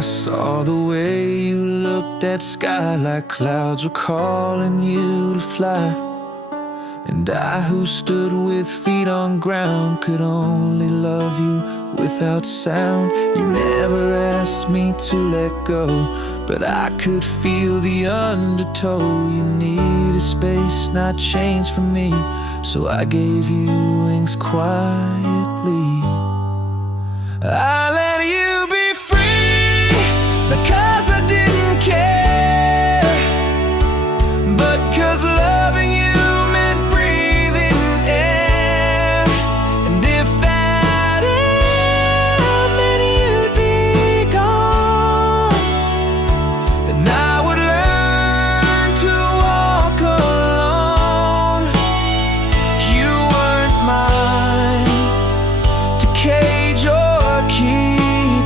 I saw the way you looked at sky, like clouds were calling you to fly. And I, who stood with feet on ground, could only love you without sound. You never asked me to let go, but I could feel the undertow. You needed space, not chains from me, so I gave you wings quietly. I let you be free, because I didn't care, but 'cause loving you meant breathing air. And if that air meant you'd be gone, then I would learn to walk alone. You weren't mine to cage or keep,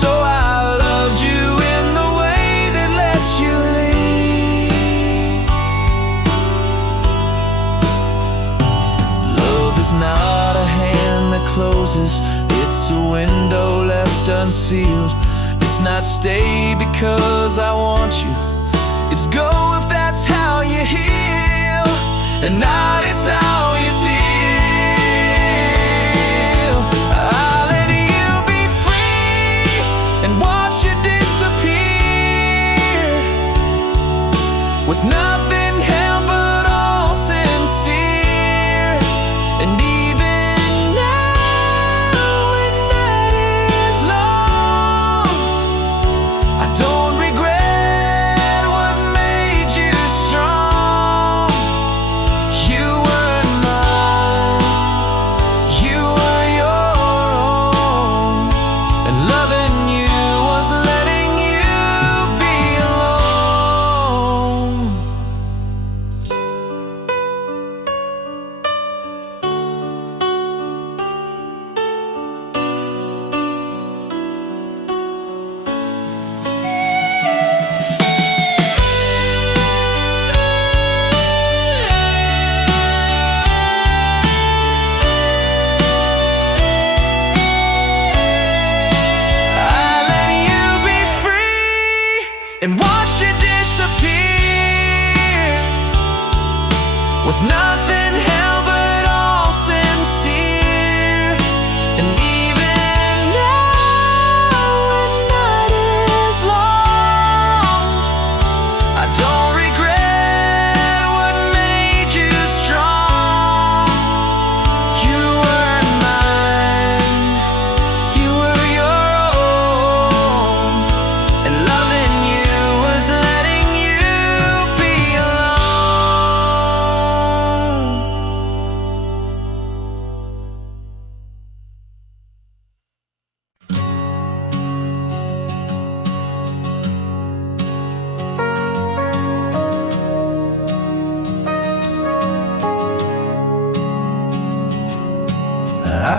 so I loved you in the way that lets you leave. Love is not a hand that closes, it's a window left unsealed. It's not stay because I want you, it's go if that's how you heal, and not it's how you see. With nothing held but all sincere. And even now, when night is long, I don't regret what made you strong. You weren't mine, you were your own, and loving you was letting you be alone. And watched you disappear, with nothing held but all sincere. And even now, when night is long, I don't regret what made you strong. You weren't mine, you were your own, and loving you was letting you be alone.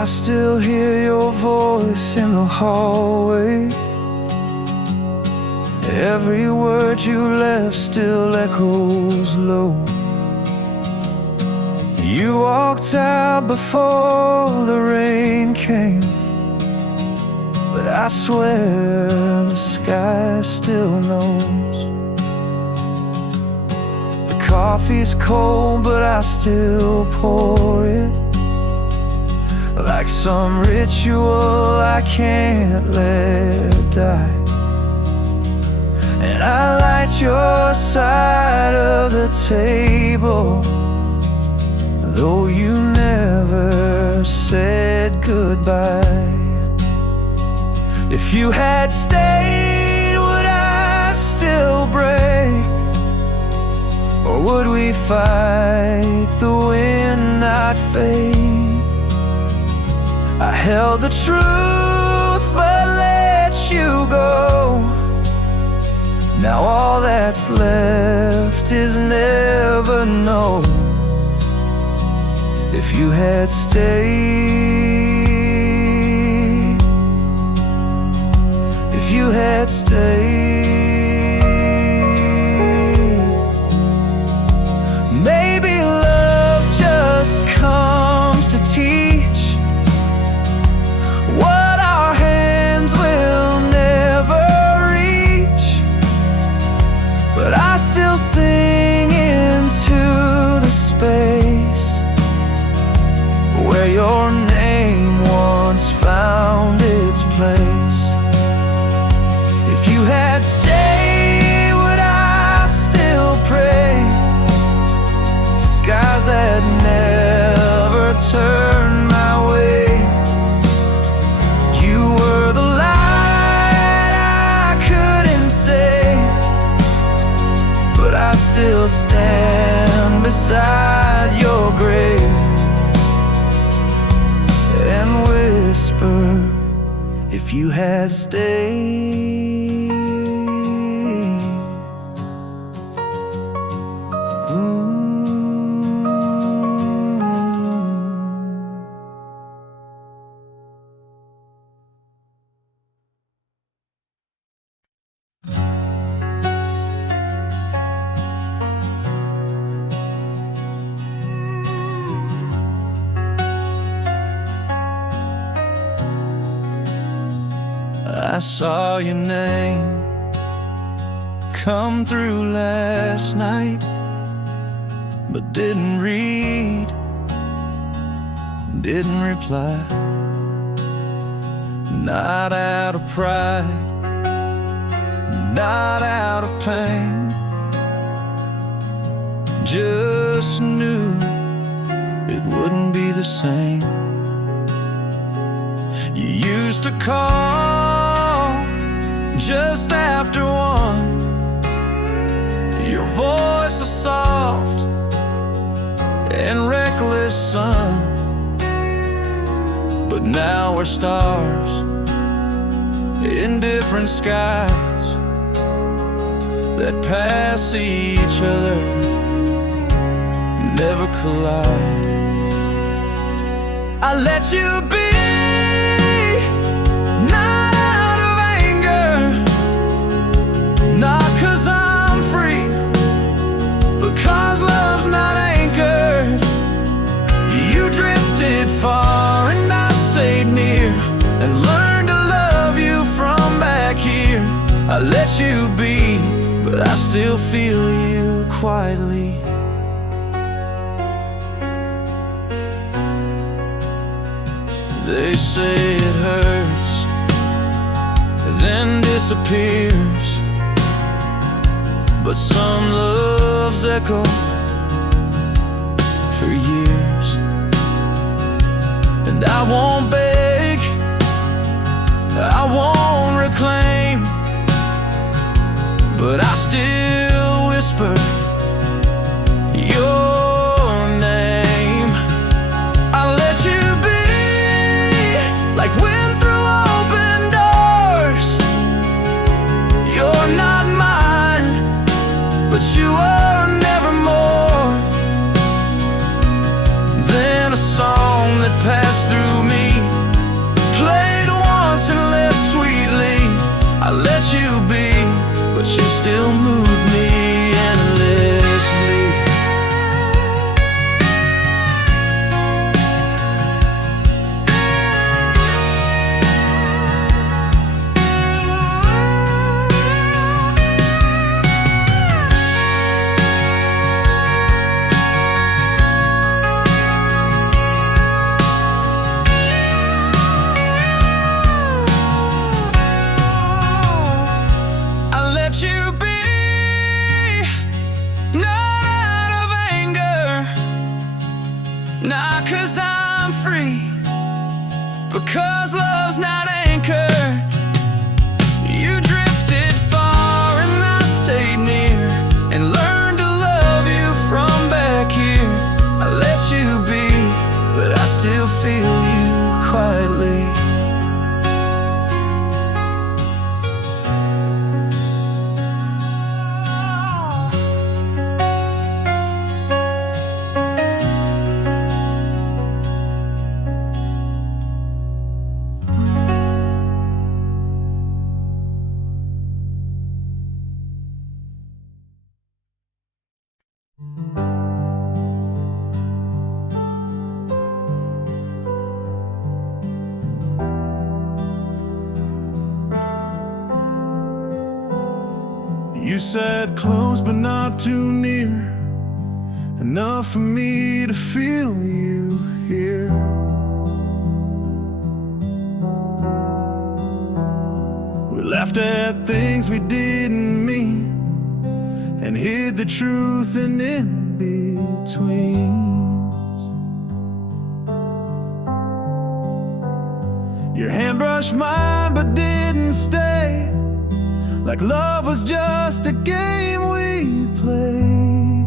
I still hear your voice in the hallway. Every word you left still echoes low. You walked out before the rain came, but I swear the sky still knows. The coffee's cold, but I still pour it, like some ritual I can't let die. And I light your side of the table, though you never said goodbye. If you had stayed, would I still break? Or would we fight the wind, not fade? I held the truth but let you go. Now all that's left is never know. If you had stayed, if you had stayed, maybe love just comes to teach what our hands will never still sing into the space where your name once found its place. If you had stayed, would I still pray to skies that never turn my way? You were the light I couldn't say, but I still stand beside your grave and whisper, if you had stayed. I saw your name come through last night, but didn't read, didn't reply. Not out of pride, not out of pain, just knew it wouldn't be the same. You used to call just after one, your voice a soft and reckless sun. But now we're stars in different skies that pass each other, never collide. I let you be, not out of anger, not 'cause I'm free, because love's not anchored. You drifted far and I stayed near, and learned to love you from back here. I let you be, but I still feel you quietly. They say it hurts, then disappears, but some loves echo for years. And I won't beg, I won't reclaim, but I still whisper your name. I let you be, like wind through open doors. You're not mine, but you are never more than a song that passed through me, played once and left sweetly. I let you be, but you still move me endlessly. Not 'cause I'm free, because love's not anchored. You drifted far and I stayed near, and learned to love you from back here. I let you be, but I still feel you quietly. You said close but not too near, enough for me to feel you here. We laughed at things we didn't mean and hid the truth in in-betweens. Your hand brushed mine but didn't stay, like love was just a game we played.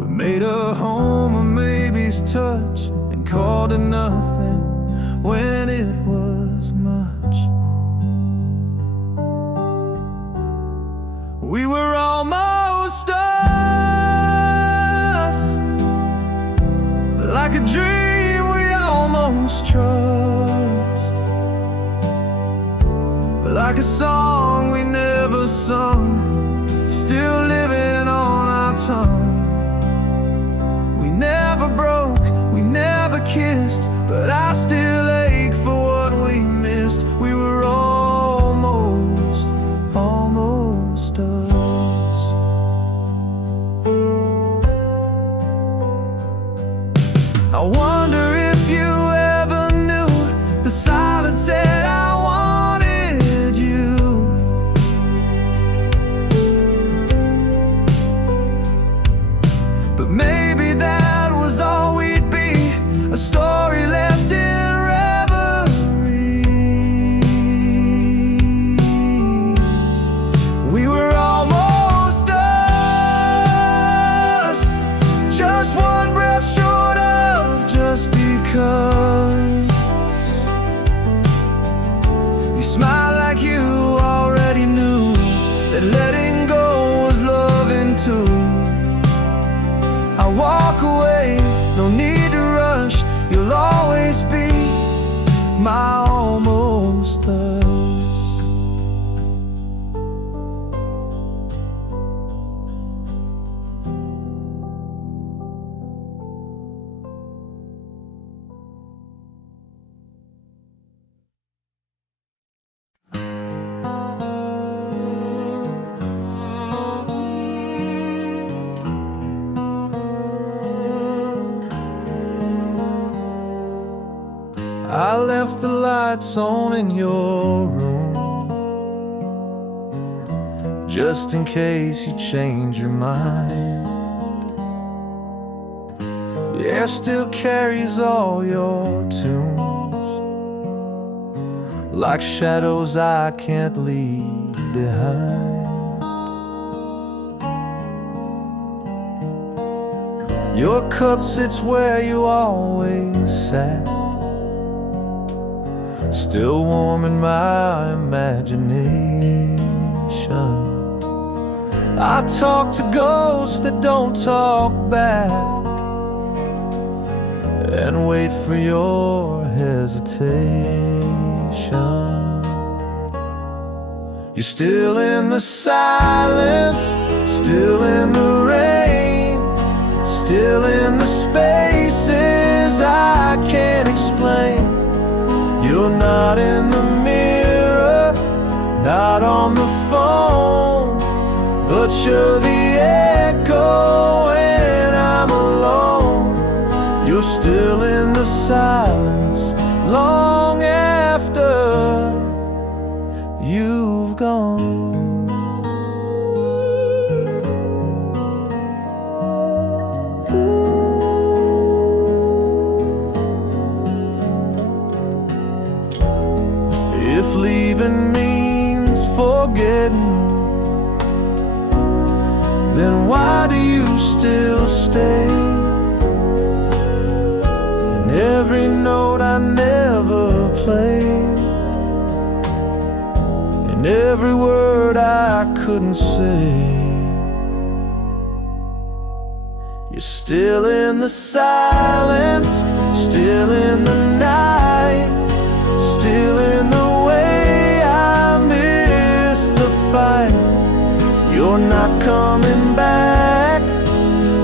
We made a home of maybe's touch and called it nothing when it was much. We were almost us, like a dream we almost trust, like a song we never sung, still living on our tongue. We never broke, we never kissed, but I still ache for what we missed. We were almost us. I wonder if you ever knew the silence said I wanted you. But maybe that was all we'd be, a story left in reverie. We were almost us, just one breath short of just because. You smiled like you already knew that letting go was loving too. I walk away, no need to rush. You'll always be my almost us. I left the lights on in your room, just in case you change your mind. The air still carries all your tunes, like shadows I can't leave behind. Your cup sits where you always sat, still warm in my imagination. I talk to ghosts that don't talk back, and wait for your hesitation. You're still in the silence, still in the rain, still in the spaces I can't explain. You're not in the mirror, not on the phone, but you're the echo when I'm alone. You're still in the silence long after you've gone. If leaving means forgetting, then why do you still stay? And every note I never played, and every word I couldn't say. You're still in the silence, still in the night, still in the way I miss the fight. You're not coming back,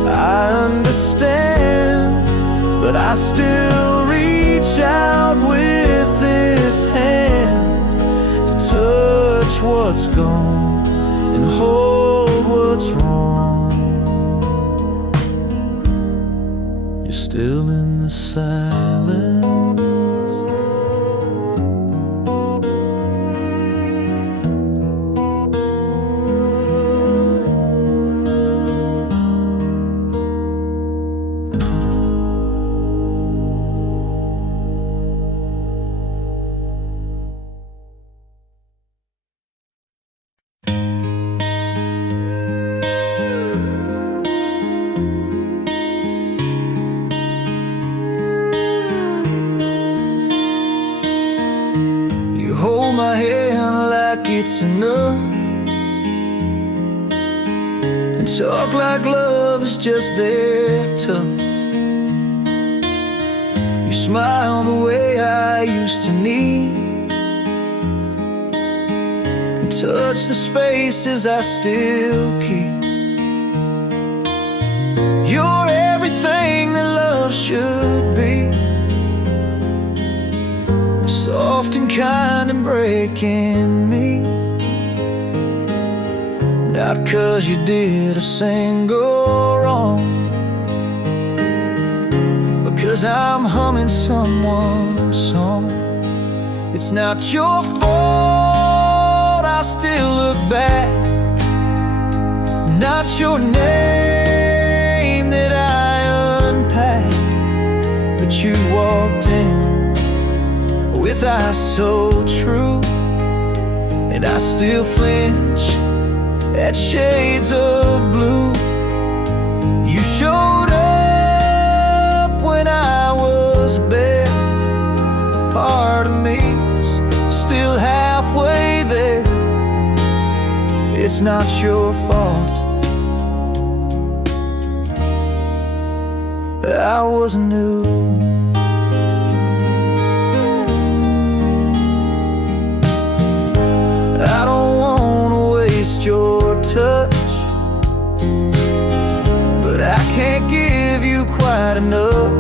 I understand, but I still reach out with this hand watch what's gone and hold what's wrong. You're still in the silence. Hold my hand like it's enough, and talk like love is just that tough. You smile the way I used to need, and touch the spaces I still keep. You're everything that love should be, soft and kind and breaking me. Not 'cause you did a single wrong, because I'm humming someone's song. It's not your fault, I still look back. Not your name that I unpacked, but you walked in with eyes so true, and I still flinch at shades of blue. You showed up when I was bare. Part of me's still halfway there. It's not your fault, I wasn't new. I don't wanna waste your touch, but I can't give you quite enough.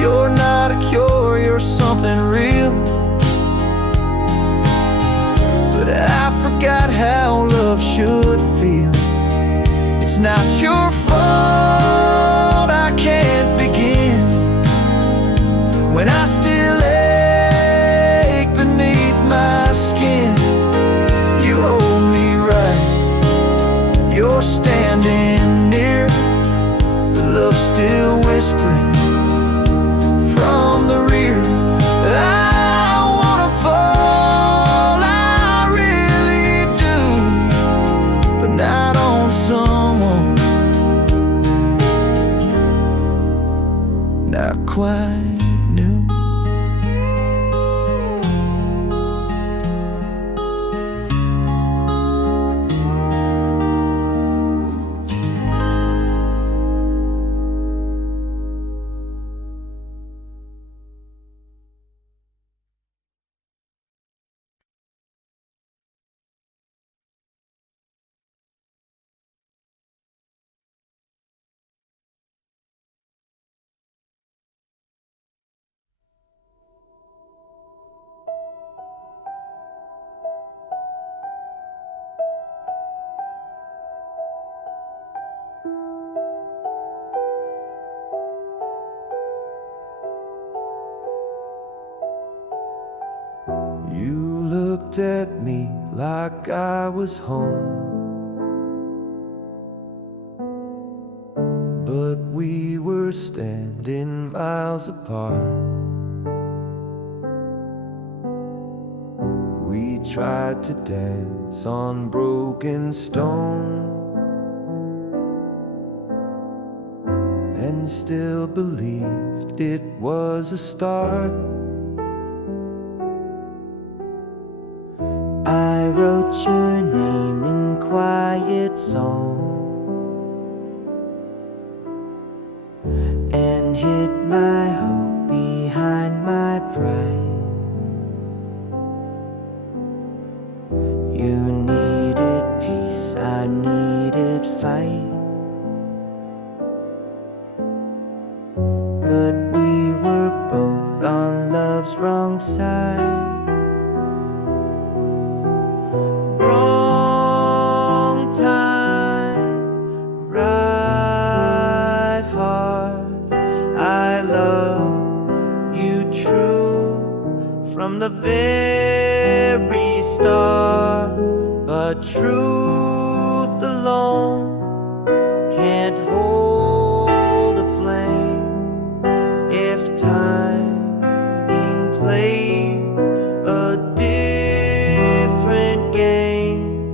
You're not a cure, you're something real, but I forgot how love should feel. It's not your fault, I can't begin when I still ache beneath my skin. You hold me right, you're standing near, but love's still whispering from the rear. I wanna fall, I really do, but not on someone not quite new. You looked at me like I was home, but we were standing miles apart. We tried to dance on broken stone, and still believed it was a start. I wrote your name in quiet song and hid my hope behind my pride. You needed peace, I needed fight, but we were both on love's wrong side. ordinary star, but truth alone can't hold a flame if timing plays a different game.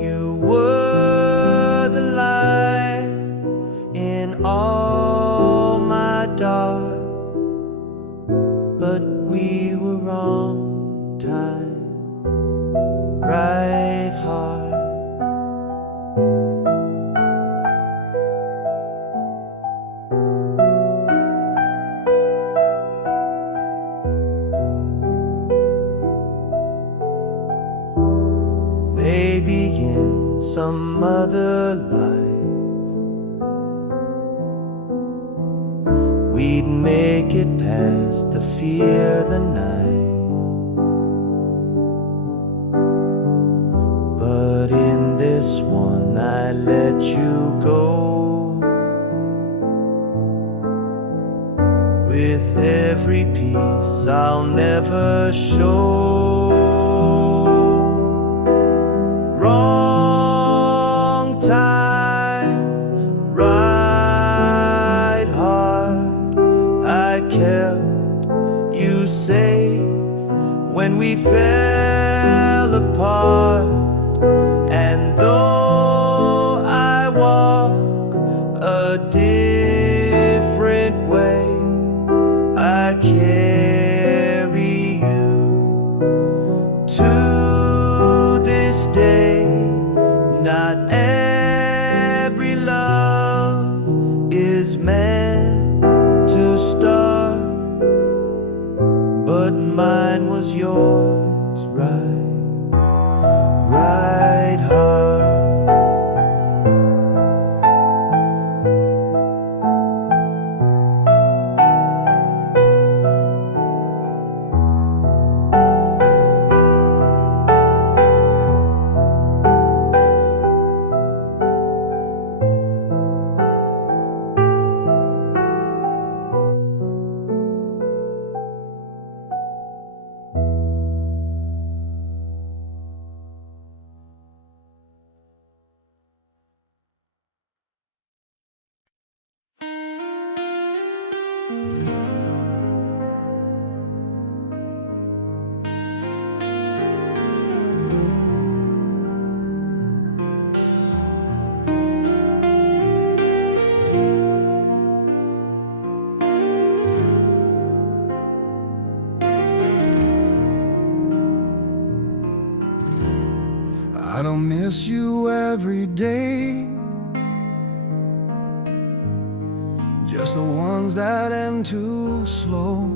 You were the light in all my dark, but we were wrong time, right heart. Maybe in some other life we'd make it past the fear, the night. But in this one I let you go. With every piece I'll never show. Wrong time, right heart. I kept you safe when we fell apart. And though I walk a different way, I carry you to this day. Not every love is meant to start, but mine was yours, right heart. I don't miss you every day, just the ones that end too slow.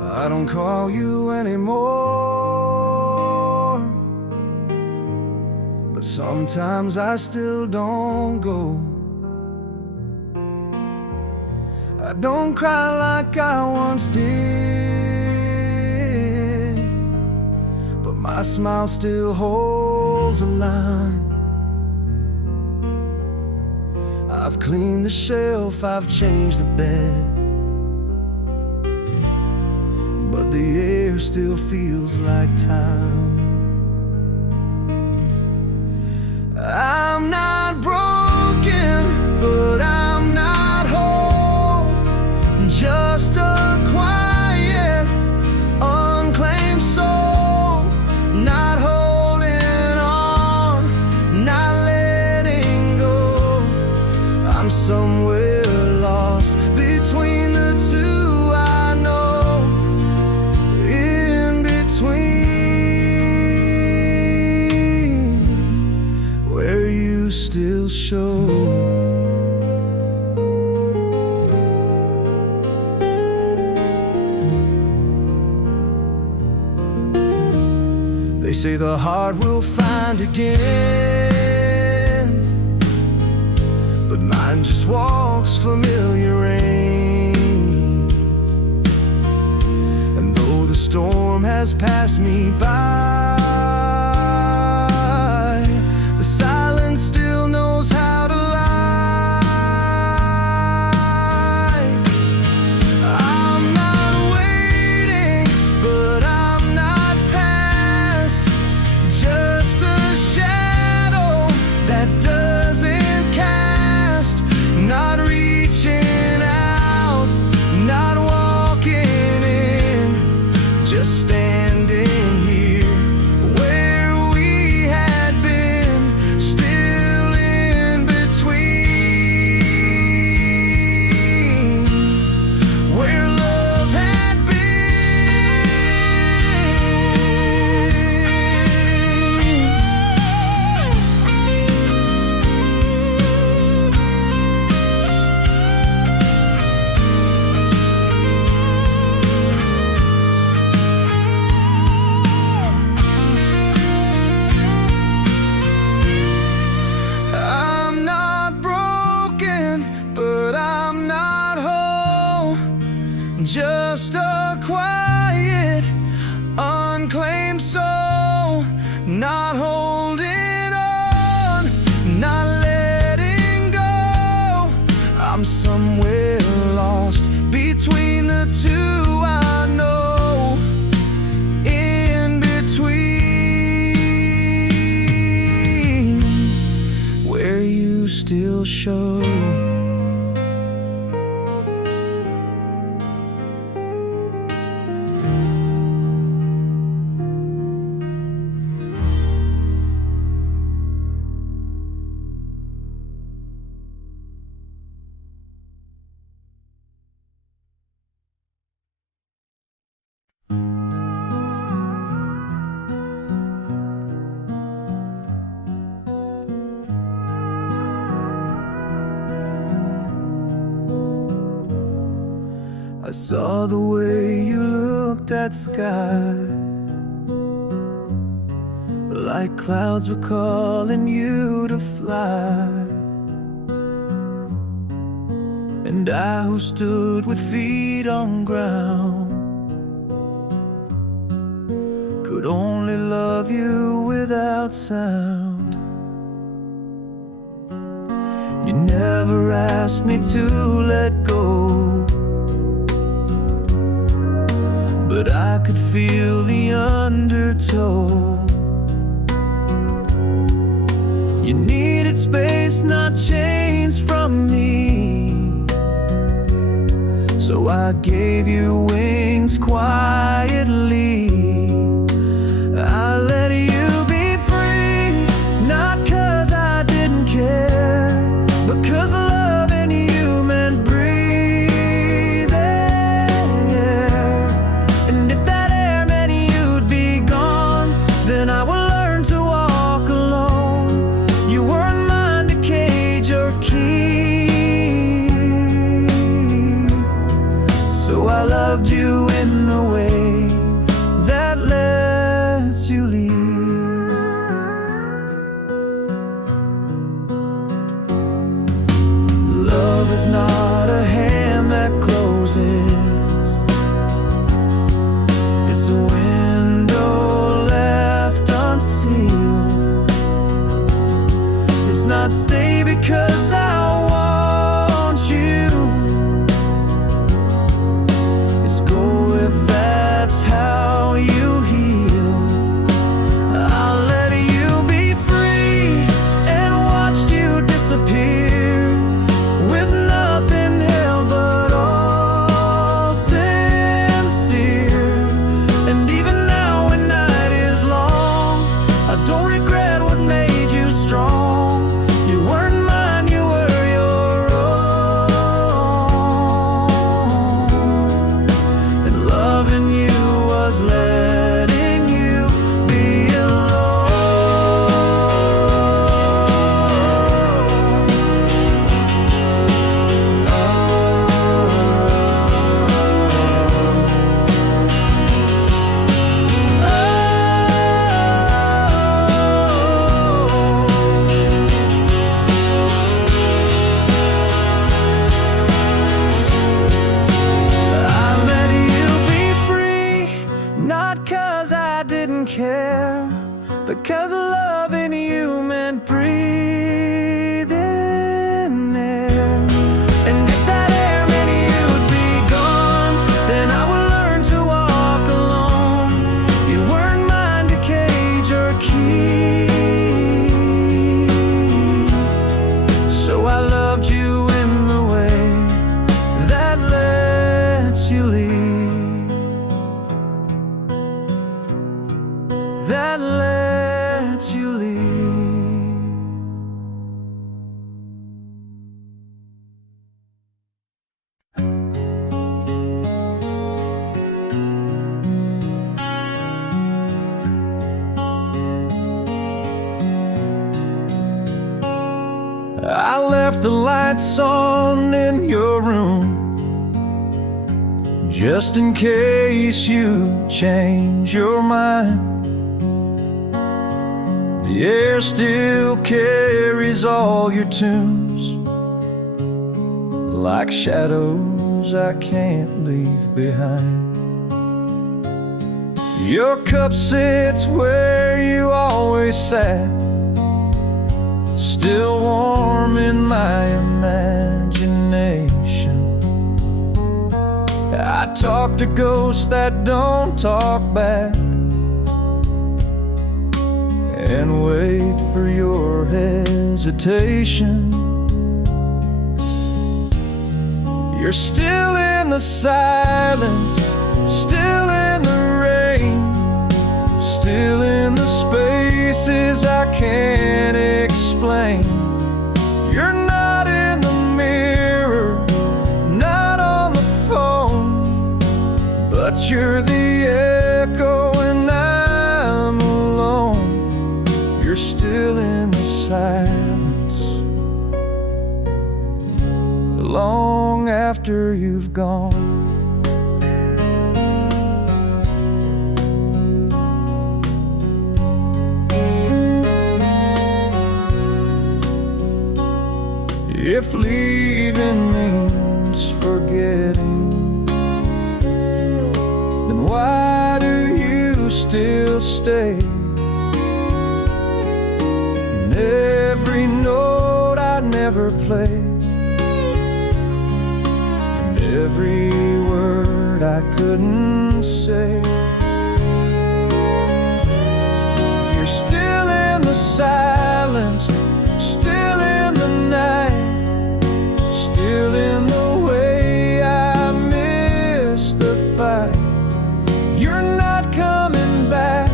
I don't call you anymore, but sometimes I still don't go. I don't cry like I once did, but my smile still holds a line. I've cleaned the shelf, I've changed the bed, but the air still feels like time. I'm not broken, but I'm not whole. Just a quiet, unclaimed soul. Not holding on, not letting go. I'm somewhere lost between the two, I know. In between, where you still show. They say the heart will find again, but mine just walks familiar rain. And though the storm has passed me by, the silence still knows how to lie. I'm not waiting, but just standing here where we had been, still in between, where love had been. I'm not broken, but I'm not whole. Just a quiet, unclaimed soul, not holding on, not letting go. I'm somewhere lost between the two, I know, in between, where you still show. I saw the way you looked at sky, like clouds were calling you to fly. And I, who stood with feet on ground, could only love you without sound. You never asked me to let go, but I could feel the undertow. You needed space, not chains from me, so I gave you wings quietly. I let you be free, not 'cause I didn't care, but 'cause loving you meant breathing air. And if that air meant you'd be gone, then I would learn to walk alone. You weren't mine to cage or keep, so I loved you in the way that lets you leave. Love is not a hand that closes, it's a window left unsealed. It's not stay because I want you, it's go if that's how you heal. I'll let you be free and watched you disappear, with nothing held but all sincere. And even now when night is long, I don't regret what made you strong. You weren't mine, you were your own. And loving you was letting you be I let you be free, not 'cause I didn't care, but 'cause loving you meant breathing air. And if that air meant you'd be gone, then I would learn to walk alone. You weren't mine to cage or keep, so I loved you in the way that lets you leave. that lets you leave. I left the lights on in your room just in case you change your mind. The air still carries all your tunes, like shadows I can't leave behind. Your cup sits where you always sat, still warm in my imagination. I talk to ghosts that don't talk back, and wait for your hesitation. You're still in the silence, still in the rain, still in the spaces I can't explain. You're not in the mirror, not on the phone, but you're the echo when I'm alone. You're still in the silence, long after you've gone. If leaving means forgetting, then why do you still stay? And every note I never played, and every word I couldn't say. You're still in the silence, still in the night, still in the way I miss the fight. You're not coming back,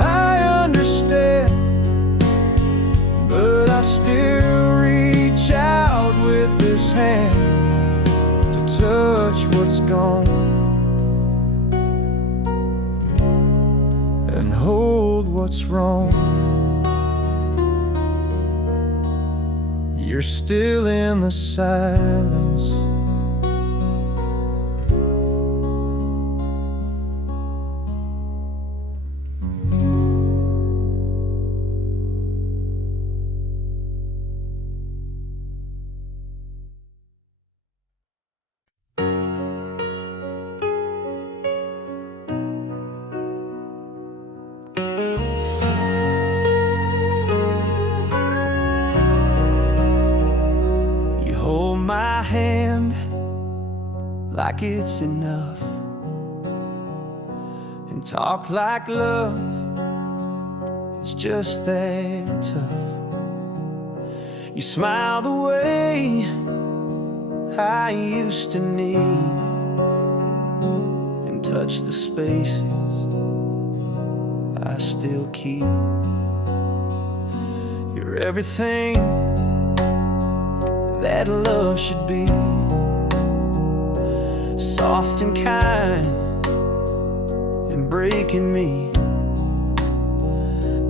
I understand, but I still reach out with this hand to touch what's gone and hold what's wrong. You're still in the silence. Hold my hand like it's enough, and talk like love is just that tough. You smile the way I used to need, and touch the spaces I still keep. You're everything that love should be, soft and kind and breaking me.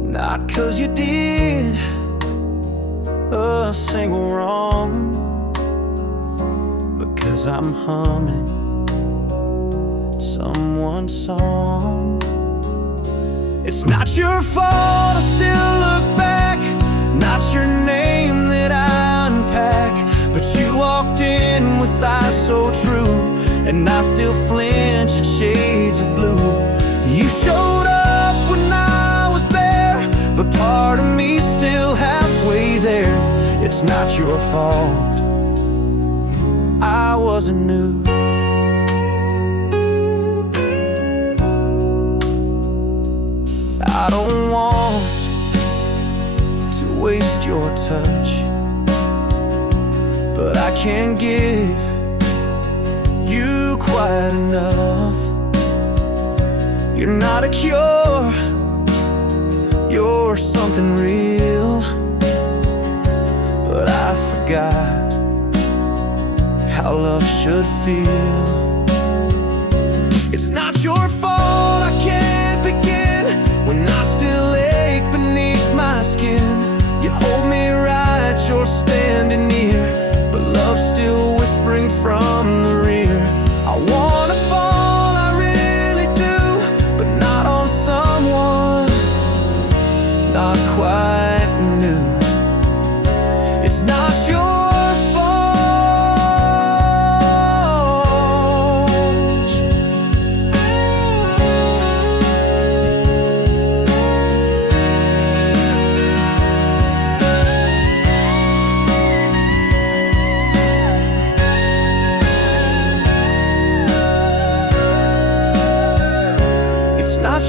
Not 'cause you did a single wrong, but 'cause I'm humming someone's song. It's not your fault I still look back, not your name that I unpack, but you walked in with eyes so true, and I still flinch at shades of blue. You showed up when I was bare, but part of me still halfway there. It's not your fault I wasn't new. I don't want to waste your touch, but I can't give you quite enough. You're not a cure, you're something real. But I forgot how love should feel. It's not your fault I can't begin when I still ache beneath my skin. You hold me right, you're standing near, but love's still whispering from the rear. I wanna fall, I really do, but not on someone not quite new. It's not your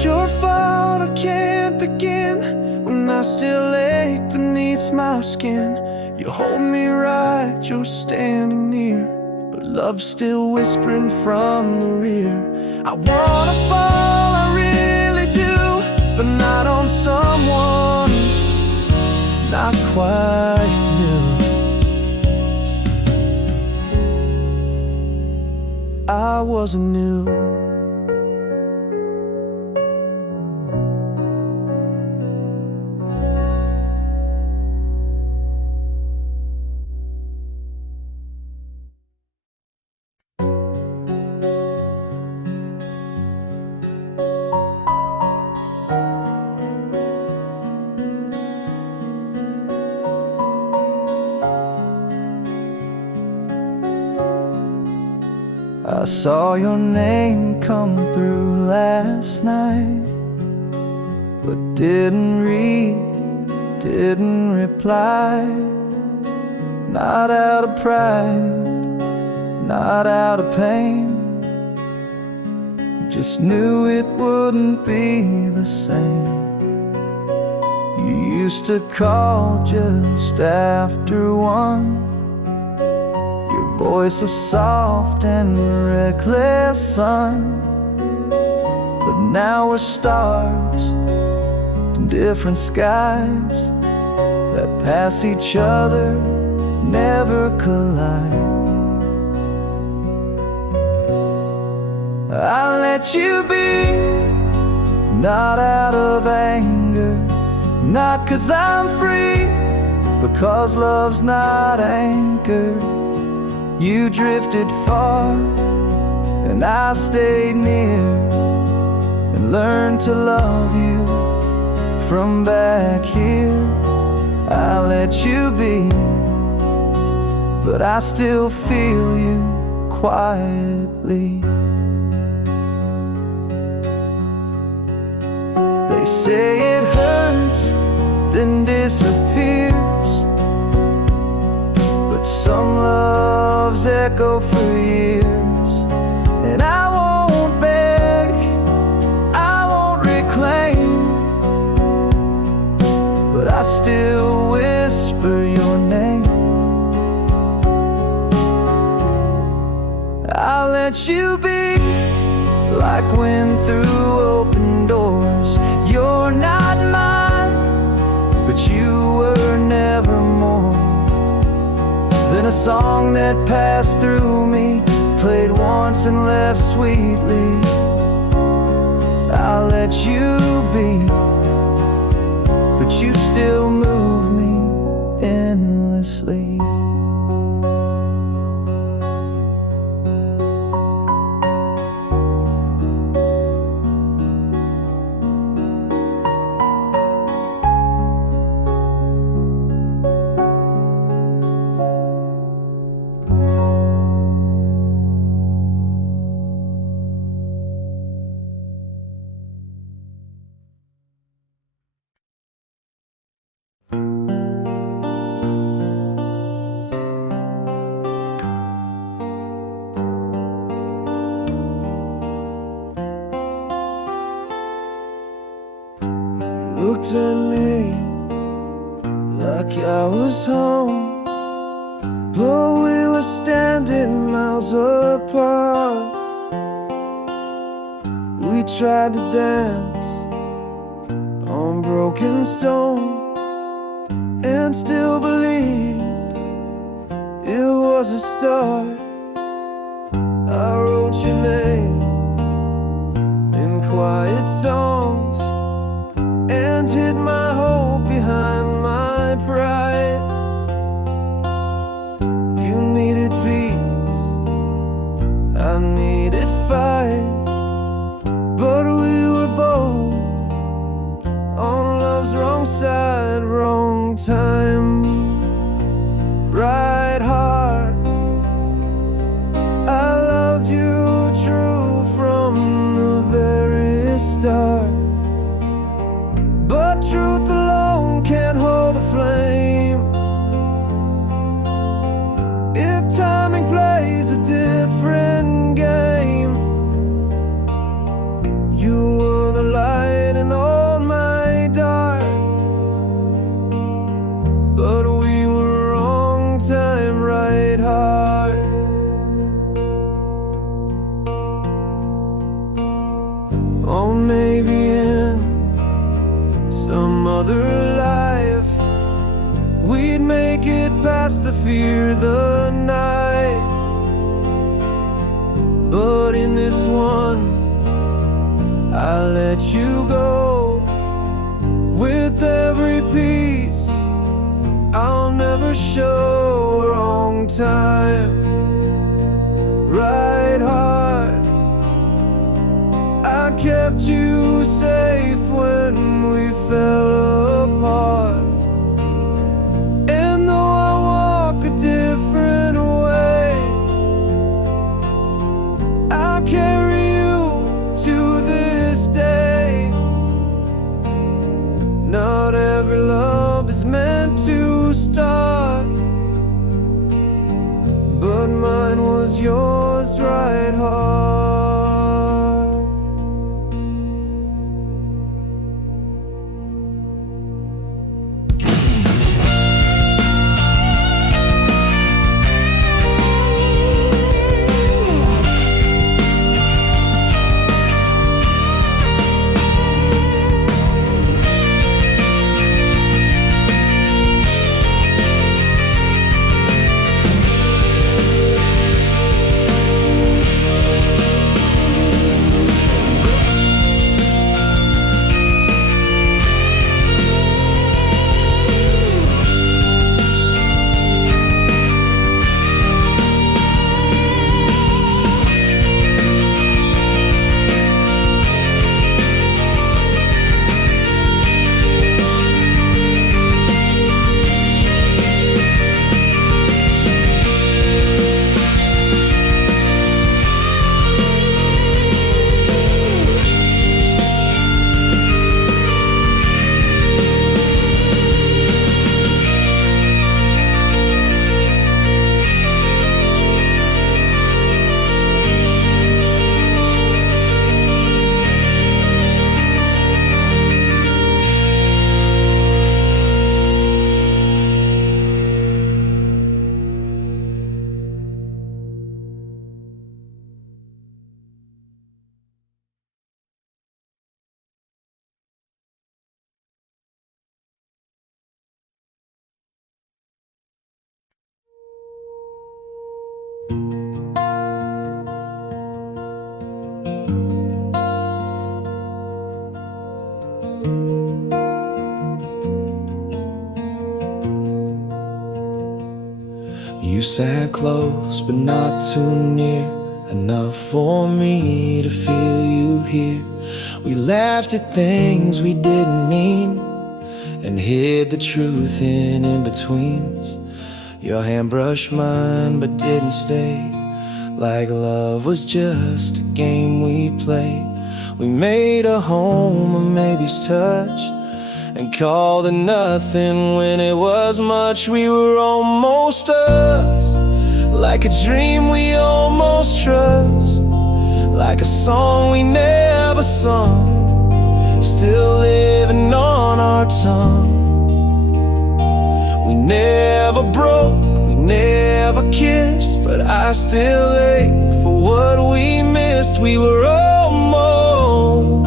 your fault I can't begin when I still ache beneath my skin. You hold me right, you're standing near, but love's still whispering from the rear. I wanna fall, I really do, but not on someone not quite new. I wasn't new. I saw your name come through last night, but didn't read, didn't reply. Not out of pride, not out of pain, just knew it wouldn't be the same. You used to call just after 1. Your voice a soft and reckless, son. But now we're stars in different skies that pass each other, never collide. I let you be, not out of anger, not 'cause I'm free, because love's not anchored. You drifted far, and I stayed near, and learned to love you from back here. I let you be, but I still feel you quietly. They say it hurts, then disappears, but some loves echo for years. And I won't beg, I won't reclaim, but I still whisper your name. I'll let you be, like wind through open doors. You're not mine, but you were never more than a song that passed through me, played once and left sweetly. I'll let you be, but you still move me endlessly. Looked at me like I was home, but we were standing miles apart. We tried to dance on broken stone and still believe it was a start. I wrote your name in quiet songs and hid my hope behind my pride. You needed peace, I needed fight, but we were both on love's wrong side, wrong time, right heart. I loved you true from the very start, but truth alone can't hold a flame if timing plays a different game. You were the light in all my dark, but we were wrong time, right heart. Or maybe in some other life we'd make it past the fear of the night, but in this one I let you go. With every piece I'll never show. Wrong time, right heart. I kept you safe when we fell apart, and though I walk a different way, I carry you to this day. Not every love is meant to start, but mine was yours, right heart. You sat close but not too near, enough for me to feel you here. We laughed at things we didn't mean and hid the truth in in-betweens. Your hand brushed mine but didn't stay, like love was just a game we played. We made a home of maybe's touch and called it nothing when it was much. We were almost us, like a dream we almost trust, like a song we never sung, still living on our tongue. We never broke, we never kissed, but I still ache for what we missed. We were almost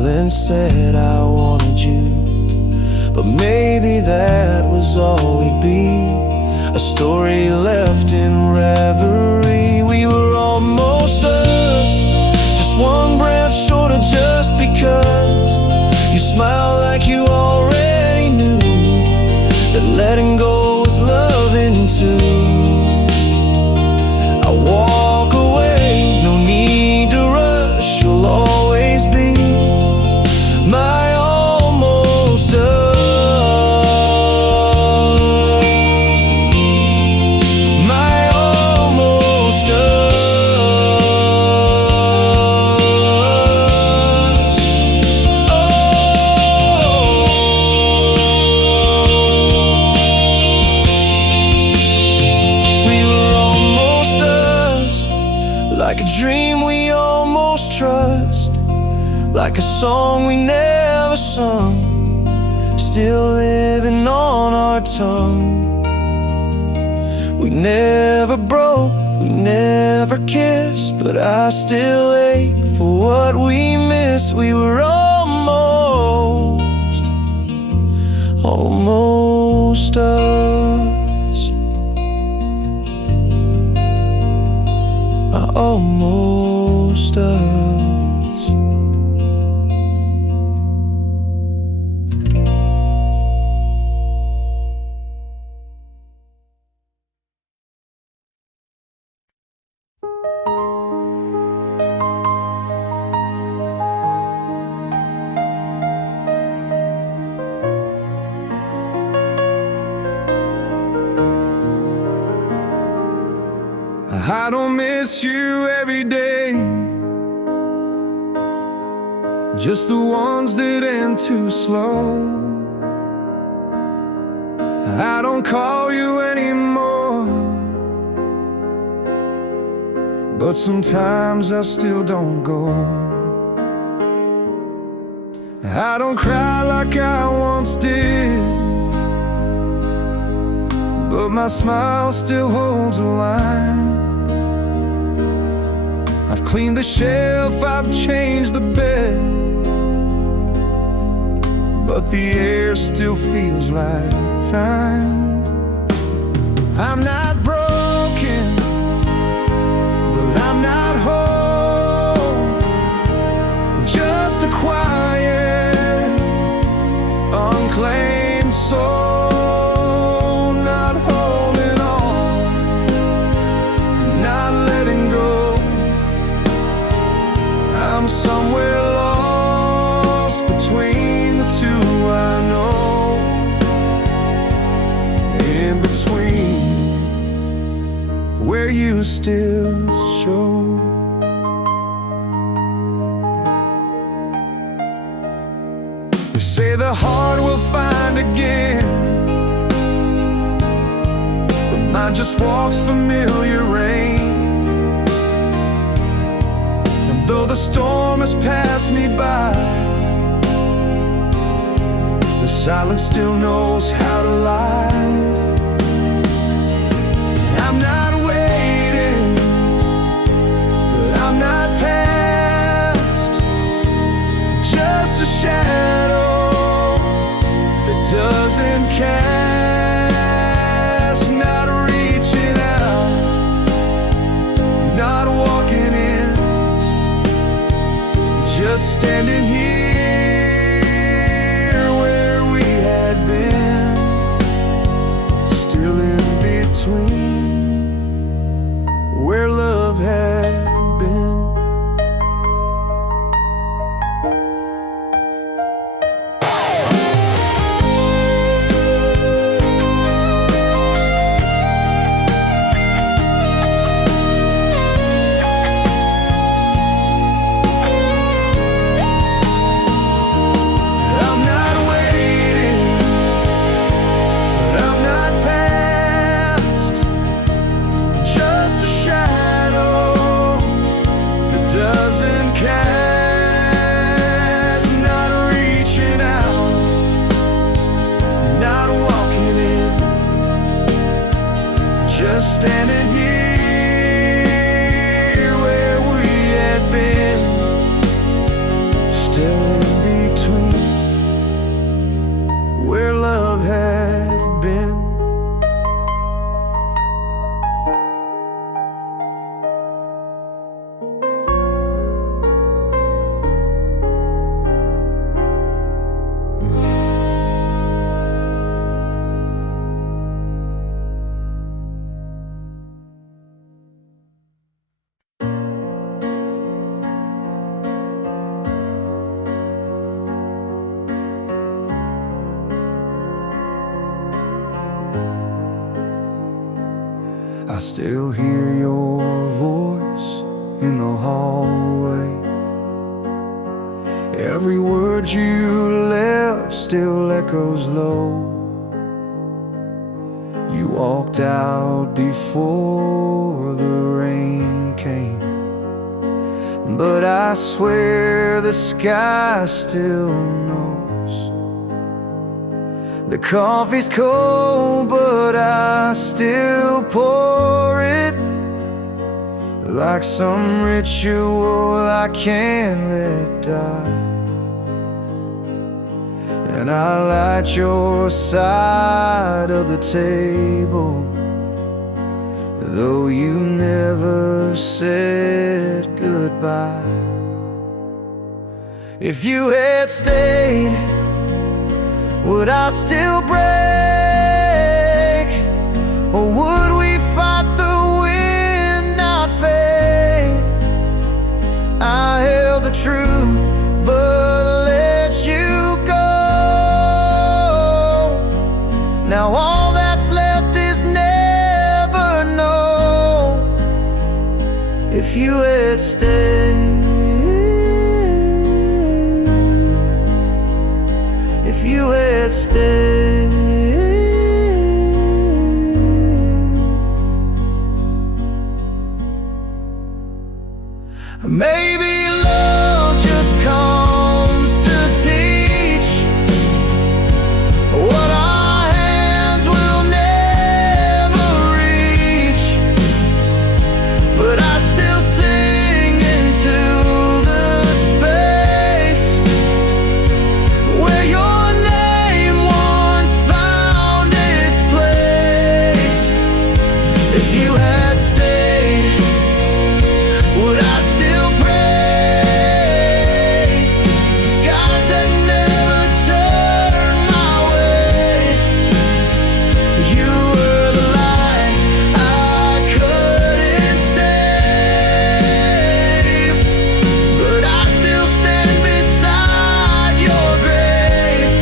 silence said I wanted you, but maybe that was all we'd be, a story left in reverie. We were almost us, just one breath short of just because. You smiled like you already knew that letting go was loving too. I walk away, no need to rush, you'll always be my almost us. My almost us. Like a dream we almost trust, like a song we never sung, still living on our tongue. We never broke, we never kissed, but I still ache for what we missed. We were almost us. Almost us. I don't miss you every day, just the ones that end too slow. I don't call you anymore, but sometimes I still don't go. I don't cry like I once did, but my smile still holds a line. I've cleaned the shelf, I've changed the bed, but the air still feels like time. I'm not broken, but I'm not whole, just a quiet, unclaimed soul, not holding on, not letting go. I'm somewhere lost between the two, I know, in between, where you still show. They say the heart will find again, but mine just walks familiar rain. Though the storm has passed me by, the silence still knows how to lie. I'm not waiting, but I'm not past, just a shadow that doesn't cast. Not reaching out, not walking in, just standing here where we had been, still in between, where love had been. Standing here where we had been, still in still hear your voice in the hallway. Every word you left still echoes low. You walked out before the rain came, but I swear the sky still knows. The coffee's cold, but I still pour it, like some ritual I can't let die. And I light your side of the table, though you never said goodbye. If you had stayed, would I still break? Or would we fight the wind, not fade? I held the truth, but let you go. Now all that's left is never know. If you had stayed, if you had stayed, maybe love just comes to teach what our hands will never reach. But I still sing into the space where your name once found its place. If you had stayed, would I still pray to skies that never turn my way? You were the light I couldn't save, but I still stand beside your grave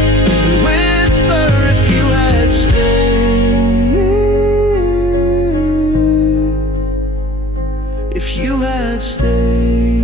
and whisper if you had stayed, if you had stayed.